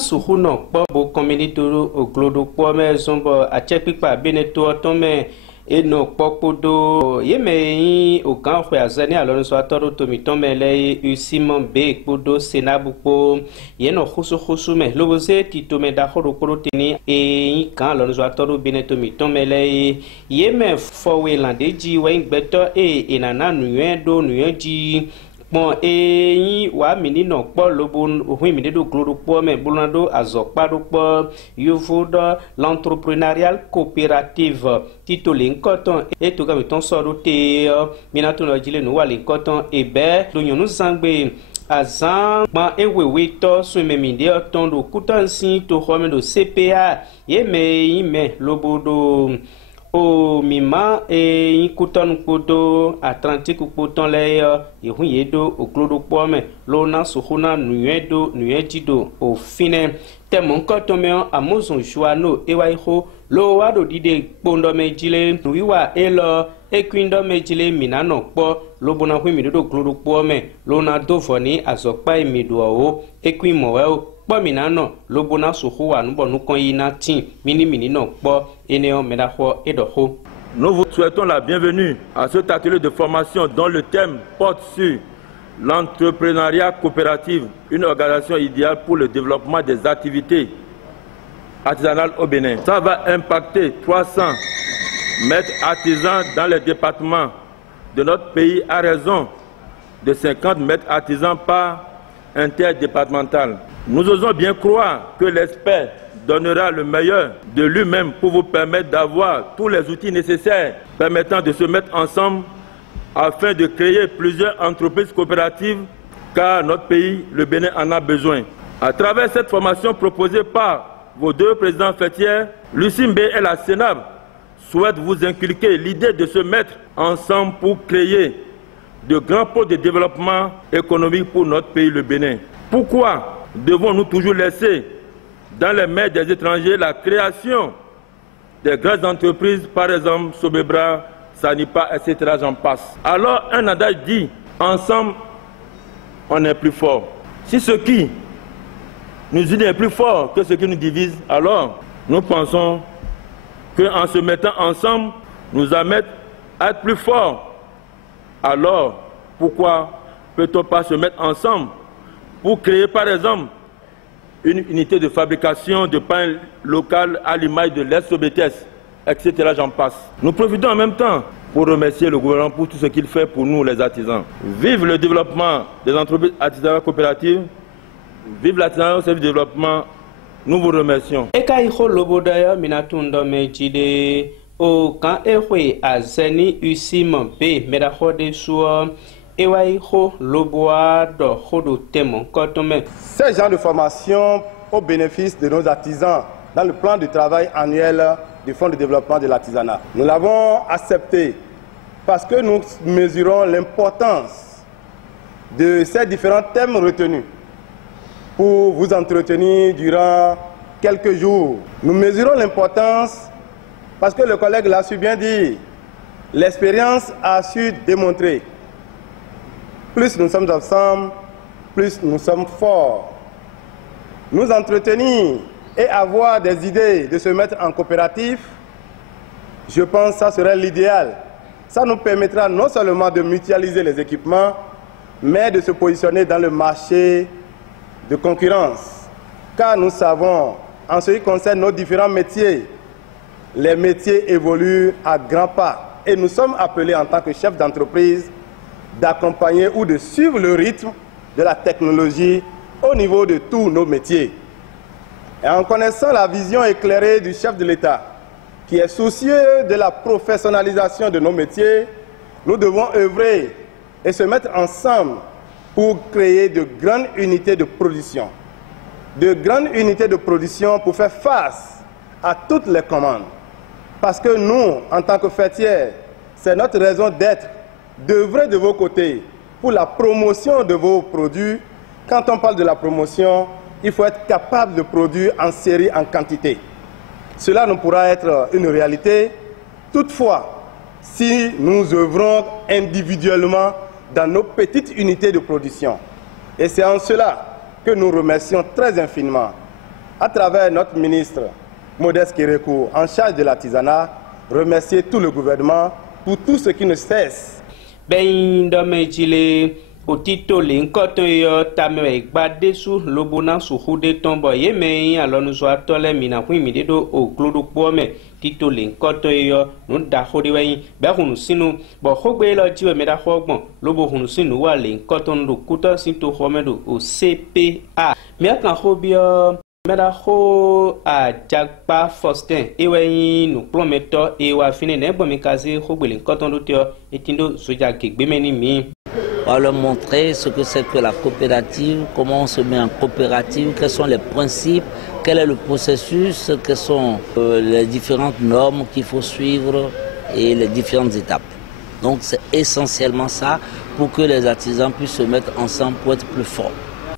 suhuno kpobo communitoro oglodo kwome zombo achepipa beneto tome eno kpokpodo yemeyin okan hwe azani alon so atoro tomitome le usimon be kpodo senabukpo yeno khusu me loboze titome da khoro tini e kan alon so atoro beneto mitome le yeme fowe landeji we ngbeto enana nuendo nuyeji bon eyin wa minino kpo lobon ohun minido gloro kpo me bolando azokpado kpo yovodo l'entrepreneurial coopérative tito linkoton et to gamiton soro te minato no jile no wale nkoton ebe do nyonu sangbe azan ma ewewe to swememinde otondo kutansi to homedo CPA yeme lobodo o mima ikuton kodo Atlantique poton le ihun yedo oklodo pome lona suhuna nuedo nuetido o fine temon kotome amozon joano ewaiho lo wado dide pondo mejile nuiwa elo ekwindo mejile minano po lobona hwimido oklodo pome lona dovoni azokpa emido o ekwimowe Minano, lobona suhuwa nubonukon yina tin mini no po eneo medaho edoho. Nous vous souhaitons la bienvenue à cet atelier de formation dont le thème porte sur l'entrepreneuriat coopératif, une organisation idéale pour le développement des activités artisanales au Bénin. Ça va impacter 300 maîtres artisans dans les départements de notre pays à raison de 50 maîtres artisans par interdépartemental. Nous osons bien croire que l'expert donnera le meilleur de lui-même pour vous permettre d'avoir tous les outils nécessaires permettant de se mettre ensemble afin de créer plusieurs entreprises coopératives car notre pays, le Bénin, en a besoin. À travers cette formation proposée par vos deux présidents fêtières, Lucimbe et la Sénab souhaitent vous inculquer l'idée de se mettre ensemble pour créer de grands pôles de développement économique pour notre pays, le Bénin. Pourquoi devons-nous toujours laisser dans les mains des étrangers la création des grandes entreprises, par exemple Sobebra, Sanipa, etc. j'en passe. Alors un adage dit, ensemble, on est plus fort. Si ce qui nous unit est plus fort que ce qui nous divise, alors nous pensons qu'en se mettant ensemble, nous amène à être plus forts. Alors, pourquoi peut-on pas se mettre ensemble pour créer, par exemple, une unité de fabrication de pain local à l'image de l'Est-Sobétès, etc. j'en passe. Nous profitons en même temps pour remercier le gouvernement pour tout ce qu'il fait pour nous, les artisans. Vive le développement des entreprises artisanales coopératives, vive l'artisanat au service du développement, nous vous remercions. O kan ehwe azeni usim be medahode suo ewaiho loboa do hodo temon kotome. Ces genres de formation au bénéfice de nos artisans dans le plan de travail annuel du Fonds de développement de l'artisanat. Nous l'avons accepté parce que nous mesurons l'importance de ces différents thèmes retenus pour vous entretenir durant quelques jours. Nous mesurons l'importance parce que le collègue l'a su bien dire, l'expérience a su démontrer. Plus nous sommes ensemble, plus nous sommes forts. Nous entretenir et avoir des idées de se mettre en coopérative, je pense que ça serait l'idéal. Ça nous permettra non seulement de mutualiser les équipements, mais de se positionner dans le marché de concurrence. Car nous savons, en ce qui concerne nos différents métiers, les métiers évoluent à grands pas et nous sommes appelés en tant que chefs d'entreprise d'accompagner ou de suivre le rythme de la technologie au niveau de tous nos métiers. Et en connaissant la vision éclairée du chef de l'État, qui est soucieux de la professionnalisation de nos métiers, nous devons œuvrer et se mettre ensemble pour créer de grandes unités de production. De grandes unités de production pour faire face à toutes les commandes. Parce que nous, en tant que fêtières, c'est notre raison d'être, d'œuvrer de vos côtés pour la promotion de vos produits. Quand on parle de la promotion, il faut être capable de produire en série, en quantité. Cela ne pourra être une réalité. Toutefois, si nous œuvrons individuellement dans nos petites unités de production. Et c'est en cela que nous remercions très infiniment à travers notre ministre Modeste Kérékou, en charge de l'artisanat, remercier tout le gouvernement pour tout ce qui ne cesse. Otito linkoto yo tame igbadesu lobona suhude tombo yeme alonu so atole mina kwimi dedo oglodo pome tito linkoto yo no da hodi wen ba hunu sinu bo hogbe lo jiwe meda hogbon lobo hunu sinu wa linkoto ndo kuto sinto homedo o CPA mi akan hobio meda ho a jagba Faustin ewen no plometo e wa fini ne bomi kazi hogbe linkoto ndo tio etindo soja kegbemeni mi. On va leur montrer ce que c'est que la coopérative, comment on se met en coopérative, quels sont les principes, quel est le processus, quelles sont les différentes normes qu'il faut suivre et les différentes étapes. Donc c'est essentiellement ça pour que les artisans puissent se mettre ensemble pour être plus forts.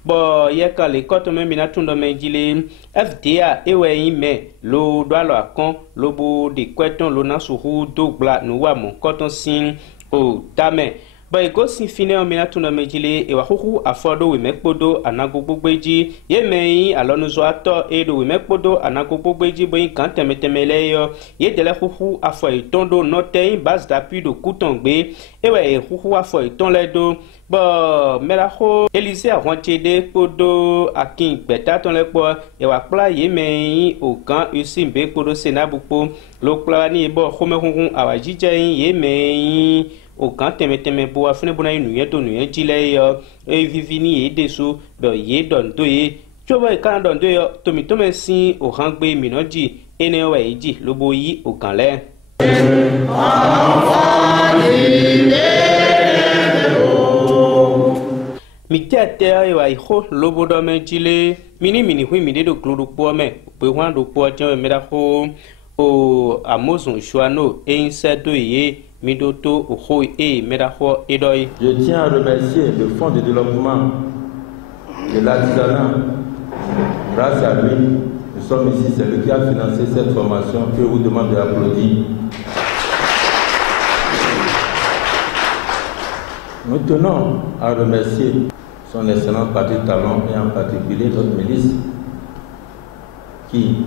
Bon, il y a quand les côtes même binatundo menjile FDA me lo doalo akon lobo de kweton lo na suhu dogla nuwa mon koton sin o tame. Ba ego sin fine o mina tuna mejile e wa huhu afodo we mekpodo anagogbogbeji ye meyin alonu zo ato edo we mekpodo anagogbogbeji bo kan temetemele yo ye dele huhu afo itondo notein base d'appui do kutongbe e we huhu afo iton ledo bo mera ho Elise Ahwanchede podo akin beta ton lepo e wa pla ye meyin o kan usimbe podo senabupo lo pla ni bo homehun awajije ye meyin o kan teme bo afune bona inu ye to nu ye jile yo e vivini e deso be ye don do ye chobo e kan don do yo tomi tome sin o han gbe minoji ene wa eji lobo yi o kan le mi tete e wa ho lobo do me jile mini hui mi de do klodo po me pe hwan do po jan me da ho o amozon chuano e insedo ye Midoto Oho et Medaho Edoy. Je tiens à remercier le Fonds de développement de l'artisanat. Grâce à lui, nous sommes ici. C'est lui qui a financé cette formation que je vous demande d'applaudir. Nous tenons à remercier son excellent parti talent et en particulier notre milice qui,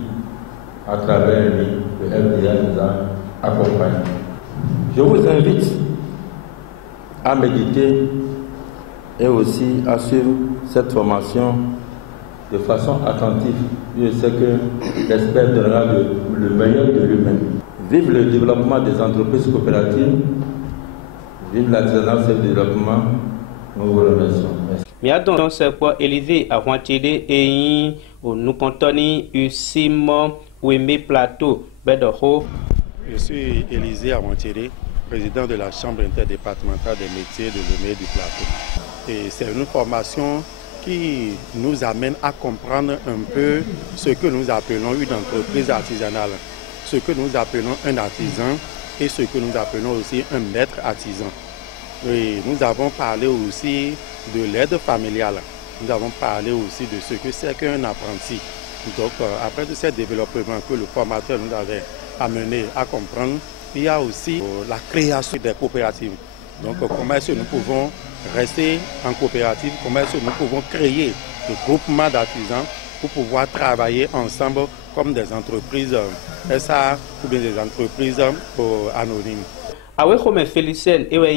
à travers lui, le FDA nous a accompagnés. Je vous invite à méditer et aussi à suivre cette formation de façon attentive. Je sais que l'expert donnera le meilleur de lui-même. Vive le développement des entreprises coopératives, vive l'artisanat et le développement. Nous vous remercions. Merci. Miadon sepo Elise Ahwanchede et nous contoni Usimo Weme Plateau Bedoho. Je suis Élysée Ahwanchede, président de la Chambre interdépartementale des métiers de Lomé du Plateau. Et c'est une formation qui nous amène à comprendre un peu ce que nous appelons une entreprise artisanale, ce que nous appelons un artisan et ce que nous appelons aussi un maître artisan. Et nous avons parlé aussi de l'aide familiale, nous avons parlé aussi de ce que c'est qu'un apprenti. Donc après tous ces développements que le formateur nous avait amené à comprendre, il y a aussi la création des coopératives. Donc comment est-ce que nous pouvons rester en coopérative, comment est-ce que nous pouvons créer des groupements d'artisans pour pouvoir travailler ensemble comme des entreprises SA ou bien des entreprises anonymes. Awe home Felicien ewe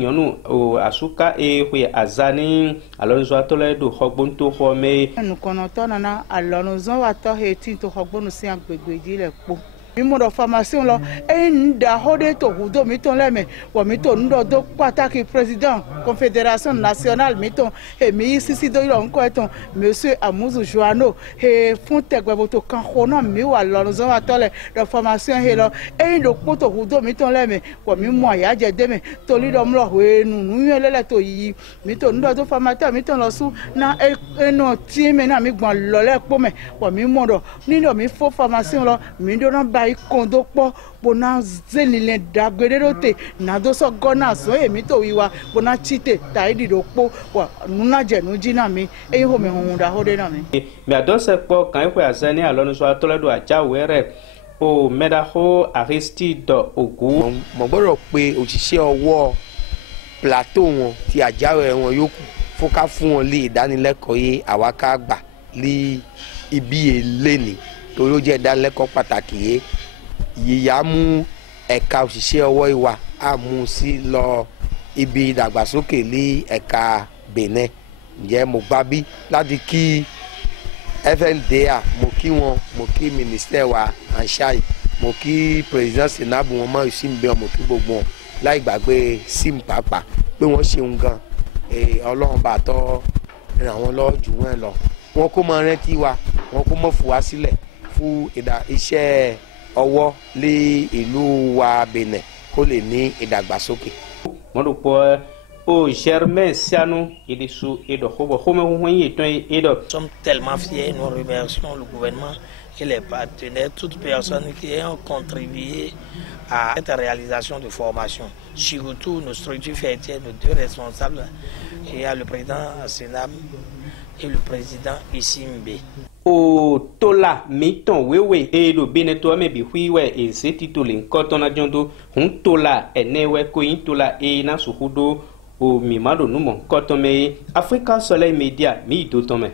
nyonu o asuka e hwe azani alonzo atole do hogbonto home nu konoto nana alonzo ato heti to hogbonu si agbegbeji le po Mimo formation là et nda hode to hudo miton leme wa miton ndo do pataki président confédération nationale miton et mi sisi do yon ko eton monsieur Amuzu Joano et fontegwe boto kan hono mi wa lonzo atole de formation he lo et ndo poto hudo miton leme wa mi mo ya je deme to li do mlo we nu yelele to yi miton ndo do formateur miton lo su na e no time na mi gbon lole po me wa mi mo do ni no mi fo formation lo mi do na ba kondo po bona zenile dagwererote na do so gona so emi to wiwa bona chite taidi do po wa nuna jenu jina mi e ho me honda hode na mi me adon se po kan ko azani alonu so atoledo aja were o medaho Aristide Ogu mo gboro pe òṣìṣẹ́ ọwọ́ plateau wọn ti Àjàwẹ̀rẹ̀ wọn yòókù fún ká fún wọn lé ìdánilẹ́kọ̀ọ́ yé àwa ká gbà lé ibi eléni torí ó jẹ́ ìdánilẹ́kọ̀ọ́ pàtàkì yìí yíyá mú ẹ̀ka òṣìṣẹ́ ọwọ́ ìwà á mú sí lọ ibi ìdàgbàsókè ní ẹ̀ka Benin. Ǹjẹ́ mo gbà bí láti kí FNDA, mo kí wọn, mo kí ministère wa Anshai, mo kí président Senabu wọn mọ ìsìnbẹ, mo kí gbogbo wọn láì gbàgbé sim pàápàá pé wọ́n ṣeun gan. Ọlọ́run bá tọ́ ràn wọ́n lọ jù wọ́n lọ. Wọ́n kó máa rántí wa, wọ́n kó mọ̀ fún wa sílẹ̀ fún iṣẹ́ ọwọ́ lé ìlú wa Benin kó lè ní ìdàgbàsókè. Mo rò pé o Germain Sianou Idisu Edo Hobo Home Huyi Edo. Nous sommes tellement fiers, nous remercions le gouvernement et les partenaires, toutes personnes qui ont contribué à cette réalisation de formation. Surtout nos structures fêtières, nos deux responsables, il y a le président Senam et le président Isimbe. O tola miton wewe Edo Beneto me bi huiwe e setitule nkotona jondo hun tola enewe ko yin tola e na suhudo o mimado numo kotome Africa Soleil Media mi do tome.